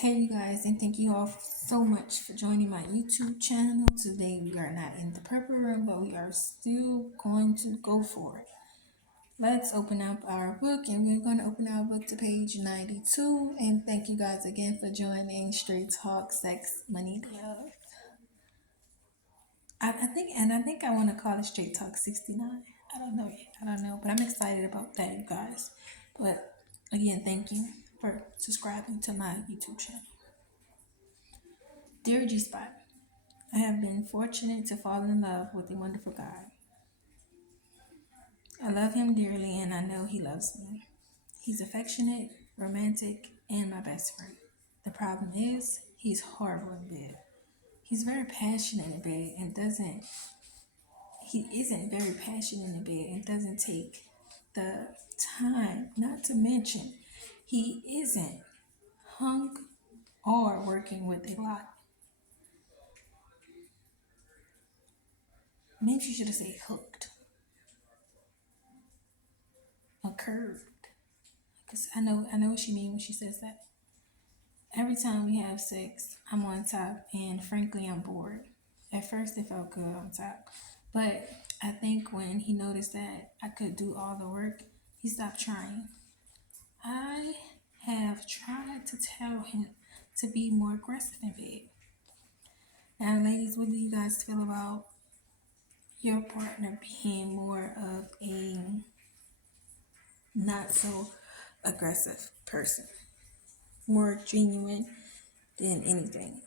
Hey, you guys, and thank you all so much for joining my YouTube channel. Today, we are not in the purple room, but we are still going to go for it. Let's open up our book, and we're going to open our book to page 92. And thank you guys again for joining Straight Talk, Sex, Money, Love. I think I want to call it Straight Talk 69. I don't know yet. I don't know, but I'm excited about that, you guys. But again, thank you for subscribing to my YouTube channel. Dear G Spot, I have been fortunate to fall in love with a wonderful guy. I love him dearly and I know he loves me. He's affectionate, romantic, and my best friend. The problem is, he's horrible in bed. He's very passionate in bed and doesn't, he isn't very passionate in bed and doesn't take the time, not to mention, he isn't hung or working with a lot. Maybe you should have said hooked or curved. Because I know what she means when she says that. Every time we have sex, I'm on top, and frankly, I'm bored. At first, it felt good on top, but I think when he noticed that I could do all the work, he stopped trying. I have tried to tell him to be more aggressive in bed. Now, ladies, what do you guys feel about your partner being more of a not so aggressive person, more genuine than anything?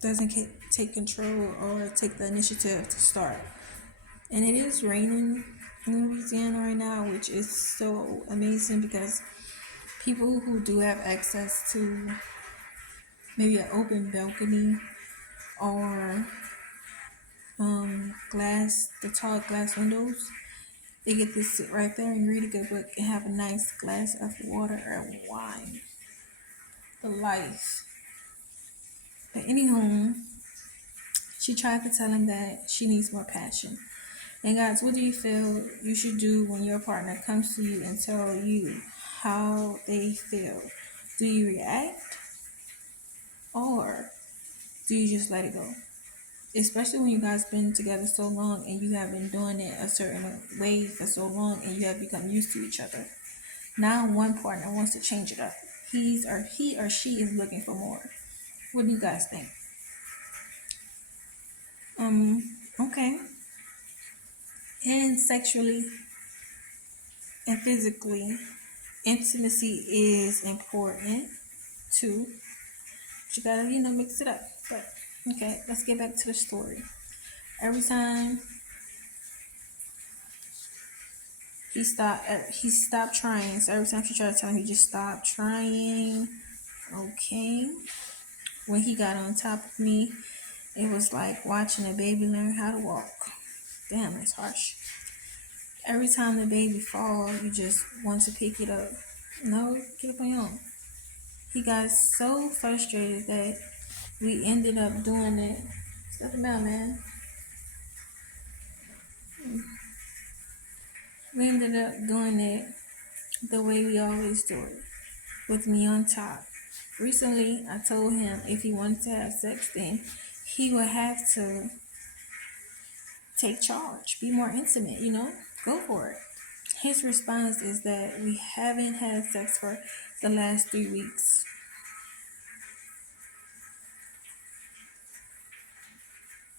Doesn't take control or take the initiative to start. And it is raining in Louisiana right now, which is so amazing because people who do have access to maybe an open balcony or glass, the tall glass windows, they get to sit right there and read a good book and have a nice glass of water or wine. The life. But anywho, she tried to tell him that she needs more passion. And guys, what do you feel you should do when your partner comes to you and tell you how they feel? Do you react or do you just let it go? Especially when you guys been together so long and you have been doing it a certain way for so long and you have become used to each other. Now one partner wants to change it up. He or she is looking for more. What do you guys think? Okay. And sexually and physically, intimacy is important too. But you gotta, mix it up. But okay, let's get back to the story. Every time he stopped trying. So every time she tried to tell him, he just stopped trying. Okay. When he got on top of me, it was like watching a baby learn how to walk. Damn, that's harsh. Every time the baby falls, you just want to pick it up. No, get up on your own. He got so frustrated that we ended up doing it. Step him out, man. We ended up doing it the way we always do it, with me on top. Recently, I told him if he wanted to have sex, then he would have to take charge, be more intimate, go for it. His response is that we haven't had sex for the last 3 weeks.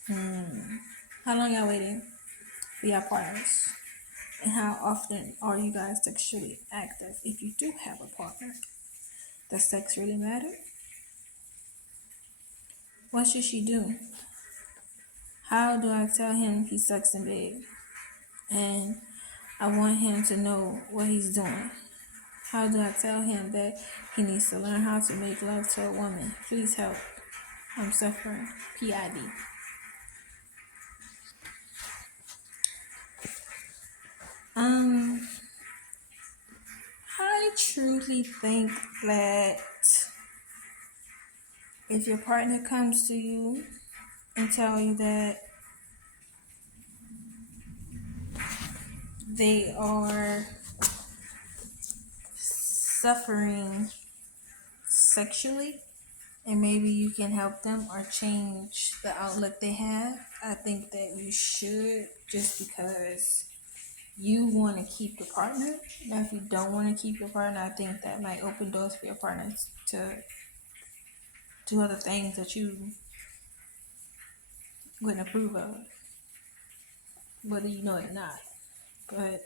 How long y'all waiting for your partners? And how often are you guys sexually active if you do have a partner? Does sex really matter? What should she do? How do I tell him he sucks in bed? And I want him to know what he's doing. How do I tell him that he needs to learn how to make love to a woman? Please help. I'm suffering. PID. I truly think that if your partner comes to you and tell you that they are suffering sexually, and maybe you can help them or change the outlook they have. I think that you should, just because you want to keep your partner. Now, if you don't want to keep your partner, I think that might open doors for your partner to do other things that you wouldn't approve of, whether you know it or not. But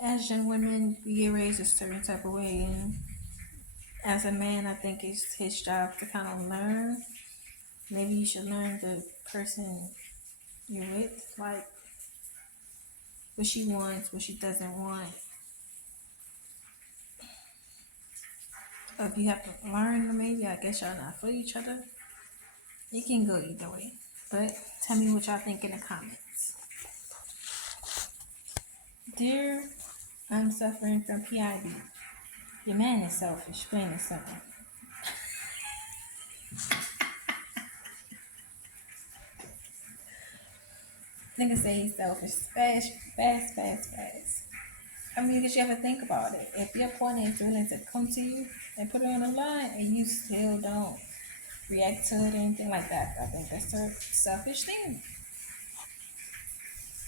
as young women, we get raised a certain type of way, and as a man, I think it's his job to kind of learn. Maybe you should learn the person you're with, like what she wants, what she doesn't want. If you have to learn, maybe I guess y'all not for each other. It can go either way. But tell me what y'all think in the comments. Dear, I'm suffering from PID. Your man is selfish, plain and simple. Nigga say he's selfish. Fast. I mean, did you ever think about it? If your partner is willing to come to you and put it on the line and you still don't react to it or anything like that, I think that's a selfish thing.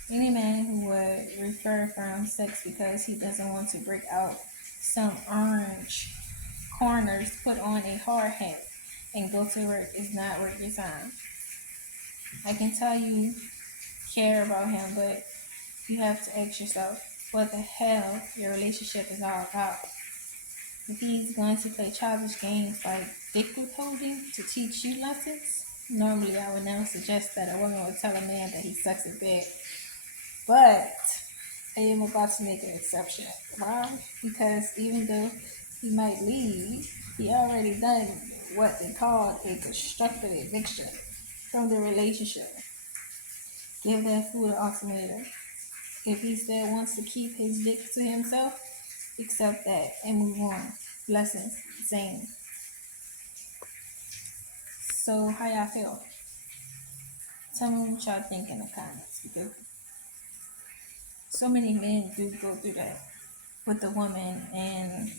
Any man who would refer from sex because he doesn't want to break out some orange corners, put on a hard hat, and go to work is not worth your time. I can tell you care about him, but you have to ask yourself what the hell your relationship is all about. If he's going to play childish games like dick withholding to teach you lessons, normally I would never suggest that a woman would tell a man that he sucks at bed. But I am about to make an exception. Why? Because even though he might leave, he already done what they call a constructive eviction from the relationship. Give that fool an ultimatum. If he still wants to keep his dick to himself, accept that and move on. Blessings, Zane. So how y'all feel? Tell me what y'all think in the comments, because so many men do go through that with the woman, and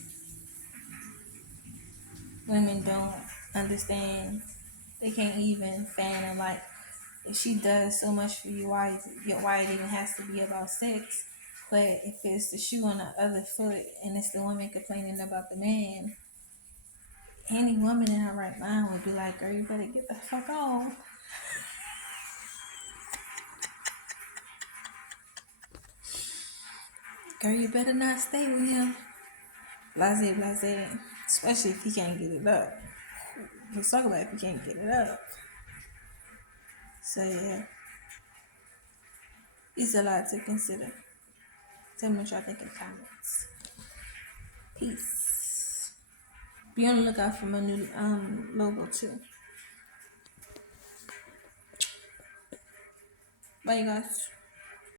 women don't understand. They can't even fan them. Like, if she does so much for you, why it even has to be about sex? But if it's the shoe on the other foot and it's the woman complaining about the man, any woman in her right mind would be like, girl, you better get the fuck on. Girl, you better not stay with him. Blase. Especially if he can't get it up. Let's talk about if he can't get it up. So yeah, it's a lot to consider. Tell me what y'all think in the comments. Peace. Be on the lookout for my new logo too. Bye, you guys.